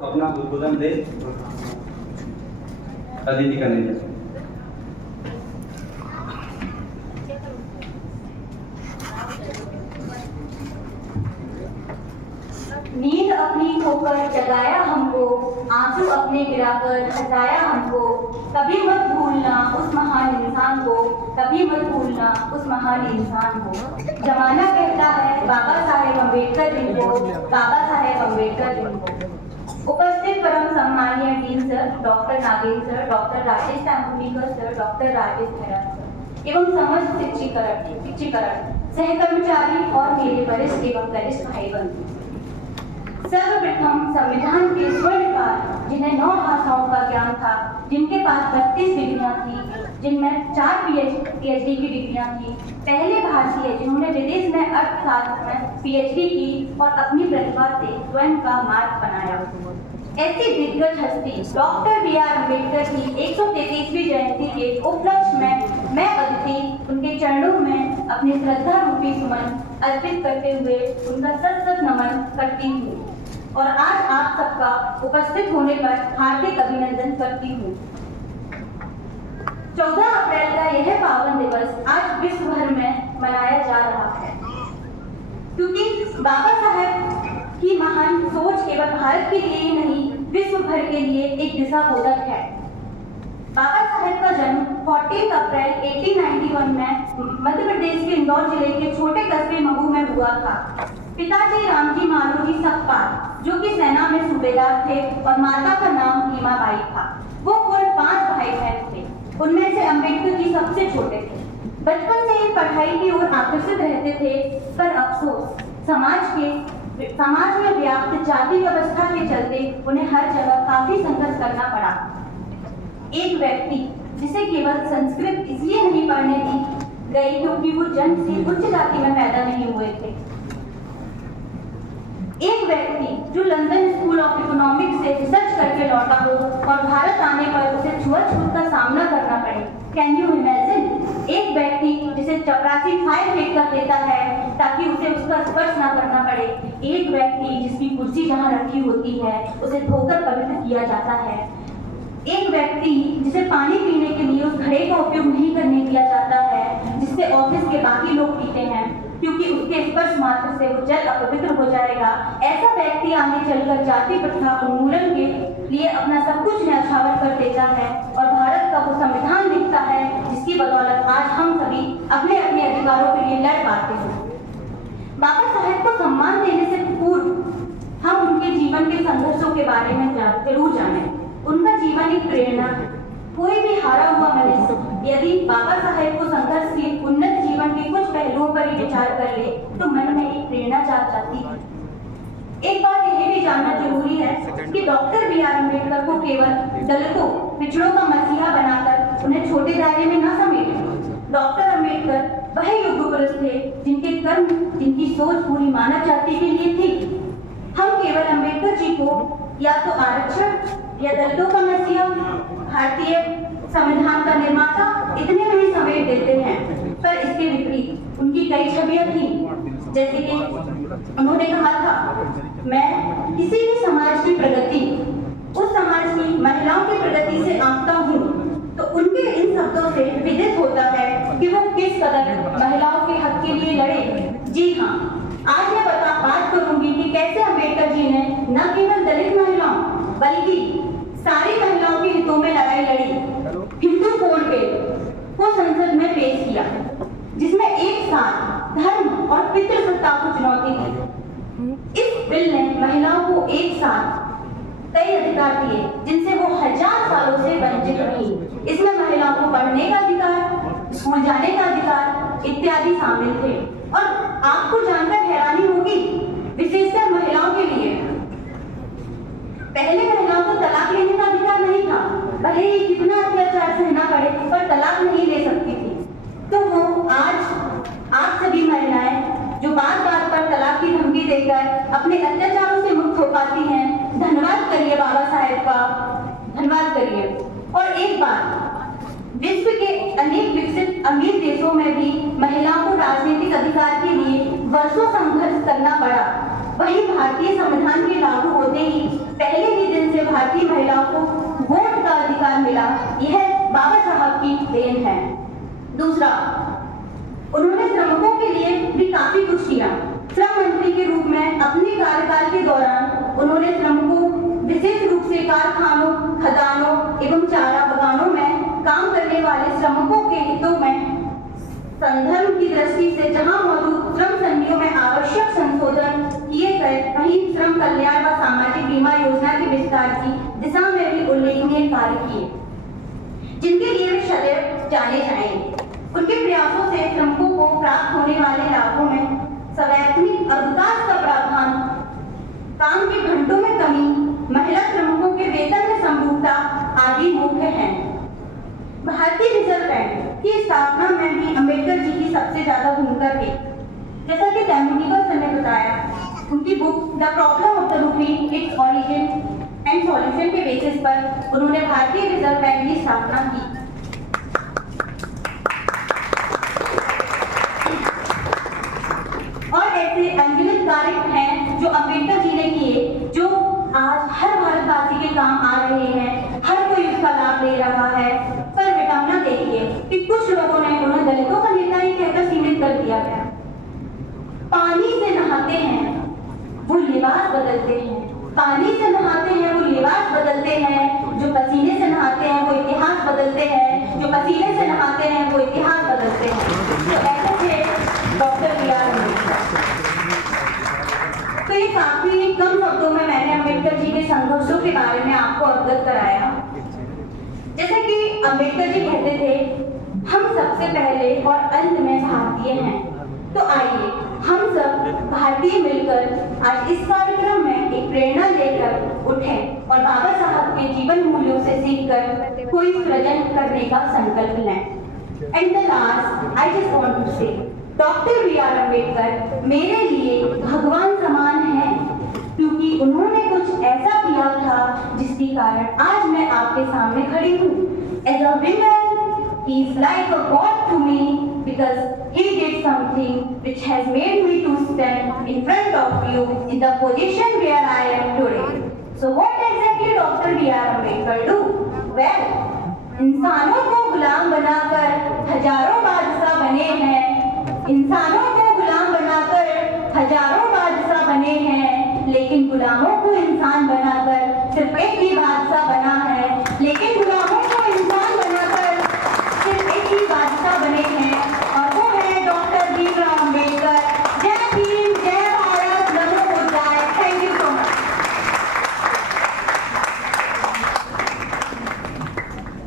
अपना उद्बोधन दे अदिति कन्हैया। नींद अपनी खोकर जगाया हमको, आंसू अपने गिराकर हटाया हमको। कभी मत भूलना उस महान इंसान को, कभी मत भूलना उस महान इंसान को। जमाना कहता है बाबा साहेब अम्बेडकर जिनको, बाबा साहेब अम्बेडकर जिनको। उपस्थित परम सम्मानीय dean sir doctor Nagendra sir, doctor Rajesh Tambulikar sir, doctor Rajesh Mehra sir एवं समस्त शिक्षिकरण सहकर्मचारी और मेरे वरिष्ठ एवं कनिष्ठ भाई बंधु। सर्वप्रथम संविधान के स्वर्णकार जिन्हें 9 भाषाओं का ज्ञान था, जिनके पास 32 डिग्रियां थी, जिनमें 4 पीएचडी की डिग्रियां थी, पहले भारतीय जिन्होंने विदेश में अर्थशास्त्र में पीएचडी की और अपनी प्रतिभा से स्वयं का मार्ग बनाया। ऐसी दिग्गज हस्ती डॉक्टर बी.आर. अम्बेडकर की 133वीं जयंती के उपलक्ष्य में मैं अदिति उनके चरणों में अपनी श्रद्धा रूपी सुमन अर्पित करते हुए उनका सत नमन करती हूँ और आज आप सबका उपस्थित होने पर हार्दिक अभिनंदन करती हूँ। 14 अप्रैल का यह पावन दिवस आज विश्व भर में मनाया जा रहा है, क्योंकि बाबा साहेब की महान सोच केवल भारत के लिए ही नहीं, विश्व भर के लिए एक दिशा बोधक है। बाबा साहेब का जन्म 14 अप्रैल 1891 में मध्य प्रदेश के इंदौर जिले के छोटे कस्बे महू में हुआ था। पिताजी रामजी मालोजी सकपाल जो कि सेना में सूबेदार थे और माता का नाम हीमाबाई था। वो कुल 5 भाई बहन थे, उनमें से अम्बेडकर जी सबसे छोटे थे। बचपन से ही पढ़ाई की ओर आकर्षित रहते थे, पर अफसोस समाज में व्याप्त जाति व्यवस्था के चलते उन्हें हर जगह काफी संघर्ष करना पड़ा। एक व्यक्ति जिसे केवल संस्कृत इसलिए नहीं पढ़ने दी गई क्योंकि वो जन्म से उच्च जाति में पैदा नहीं हुए थे। एक व्यक्ति जो लंदन स्कूल ऑफ इकोनॉमिक्स से रिसर्च करके लौटा हो और भारत आने पर उसे छुआछूत का सामना करना पड़े। Can you imagine? एक व्यक्ति जिसे चपरासी फायर फेंक कर देता है ताकि उसे उसका स्पर्श ना करना पड़े। एक व्यक्ति जिसकी कुर्सी जहाँ रखी होती है उसे धोकर पवित्र किया जाता है। एक व्यक्ति जिसे पानी पीने के लिए उस घड़े का उपयोग नहीं करने दिया जाता है जिससे ऑफिस के बाकी लोग पीते हैं, क्योंकि उसके स्पर्श मात्र से वो जल अपवित्र हो जाएगा। ऐसा व्यक्ति आगे चलकर जाति प्रथा उन्मूलन के लिए अपना सब कुछ न्यौछावर कर देता है और भारत का वो संविधान लिखता है जिसकी बदौलत आज हम सभी अपने अपने अधिकारों के लिए लड़ पाते हैं। बाबा साहेब को सम्मान देने से पूर्व हम उनके जीवन के संघर्षों के बारे में जरूर जानें। उनका जीवन एक प्रेरणा है। कोई भी हारा हुआ मनुष्य यदि बाबा साहेब को संघर्ष के उन्नत जीवन के कुछ पहलुओं पर ही विचार कर ले तो मन में एक प्रेरणा जाग जाती है। एक बात यह भी जानना जरूरी है कि डॉक्टर बी.आर. अम्बेडकर को केवल दलितों पिछड़ों का मसीहा बनाकर उन्हें छोटे दायरे में न समेटे। डॉक्टर अम्बेडकर वह युग पुरुष थे जिनके कर्म, जिनकी सोच पूरी मानव जाति के लिए थी। हम केवल अम्बेडकर जी को या तो आरक्षण या दलितों का मसीहा, भारतीय संविधान का निर्माता इतने में ही समेट देते हैं, पर इसके विपरीत उनकी कई छवियां थी। जैसे कि उन्होंने कहा था, मैं किसी भी समाज की प्रगति उस समाज की महिलाओं की प्रगति से आंकता हूँ, तो उनके इन शब्दों से विदित होता है कि वो किस कदर महिलाओं के हक के लिए लड़े। जी हाँ, आज मैं बात करूंगी कि कैसे अम्बेडकर जी ने न केवल दलित महिलाओं बल्कि सारी महिलाओं के हितों में लड़ाई लड़ी। हिंदू कोड बिल को संसद में पेश किया जिसमें एक साथ धर्म और पितृसत्ता को चुनौती दी। इस बिल ने महिलाओं को एक साथ कई अधिकार दिए जिनसे वो 1000 सालों से वंचित रही। इसमें महिलाओं को पढ़ने का अधिकार, स्कूल जाने का अधिकार इत्यादि शामिल थे। और आपको जानकर हैरानी होगी, विशेषकर महिलाओं के लिए पहले महिलाओं को तलाक लेने का अधिकार नहीं था। भले ही कितना अत्याचार सहना पड़े पर तलाक नहीं ले सकती थी। तो वो आज आप सभी महिलाएं जो बात बात पर तलाक की धमकी देकर अपने अत्याचारों से मुक्त हो पाती हैं, धन्यवाद करिए बाबा साहेब का, धन्यवाद करिए। और एक बात, विश्व के अनेक विकसित अमीर देशों में भी महिलाओं को राजनीतिक अधिकार के लिए वर्षों संघर्ष करना पड़ा। वहीं भारतीय संविधान के लागू होते ही पहले ही दिन भारतीय महिलाओं को वोट का अधिकार मिला, यह बाबा साहब की देन है। दूसरा, उन्होंने श्रमिकों के लिए भी काफी कुछ किया। श्रम मंत्री के रूप में अपने कार्यकाल के दौरान उन्होंने श्रमिकों, विशेष रूप से कारखानों, खदानों एवं चारा बगानों में काम करने वाले श्रमिकों के हितों में संदर्भ की दृष्टि से जहां मौजूद श्रम संधियों में आवश्यक संशोधन किए गए, वहीं श्रम कल्याण व सामाजिक बीमा योजना के विस्तार की दिशा में भी उल्लेखनीय कार्य किए, जिनके लिए वे सदैव जाने जाएंगे। उनके प्रयासों से श्रमिकों को प्राप्त होने वाले लाभों में सवैतनिक अवकाश का प्रावधान, काम के घंटों में कमी, महिला श्रमिकों के वेतन में समरूपता आदि मुख्य हैं। भारतीय रिजर्व बैंक की स्थापना में भी अंबेडकर जी की सबसे ज्यादा भूमिका थी। जैसा कि तैमूरनिकर सर ने बताया, उनकी book the problem of the rupee, its origin and solution के बेसिस पर उन्होंने भारतीय रिजर्व बैंक की स्थापना की। और ऐसे अनगिनत कार्य हैं जो अंबेडकर जी ने किए, जो आज हर भारतवासी के काम आ रहे हैं, हर कोई उसका लाभ ले रहा है। पर विडंबना देखिए कि कुछ लोगों ने उन्हें दलितों का नेता ही कहकर सीमित कर दिया गया। पानी से नहाते हैं वो लिबास बदलते हैं, पानी से नहाते हैं वो लिबास बदलते हैं, जो पसीने से नहाते हैं वो इतिहास बदलते हैं, जो पसीने से नहाते हैं वो इतिहास बदलते हैं। तो ऐसे थे डॉक्टर B.R. अम्बेडकर। तो ये काफी कम शब्दों में मैंने अम्बेडकर जी के संघर्षों के बारे में आपको अवगत कराया। जैसे कि अम्बेडकर जी कहते थे, हम सबसे पहले और अंत में भारतीय हैं। तो आइए हम सब भारतीय मिलकर आज इस कार्यक्रम में एक प्रेरणा लेकर उठें और बाबा साहब के जीवन मूल्यों से सीखकर कोई सृजन करने का संकल्प लें। And the last I just want to say, doctor B.R. Ambedkar मेरे लिए भगवान समान है, क्योंकि उन्होंने कुछ ऐसा किया था जिसके कारण आज मैं आपके सामने खड़ी हूँ। As a woman, he is like a god to me because he did something which has made me to stand in front of you in the position where I am today. So what exactly Dr. B.R. Ambedkar do? Well, इंसानों को गुलाम बनाकर हजारों बादशाह बने हैं, इंसानों को गुलाम बनाकर हजारों बादशाह बने हैं, लेकिन गुलामों को इंसान बनाकर सिर्फ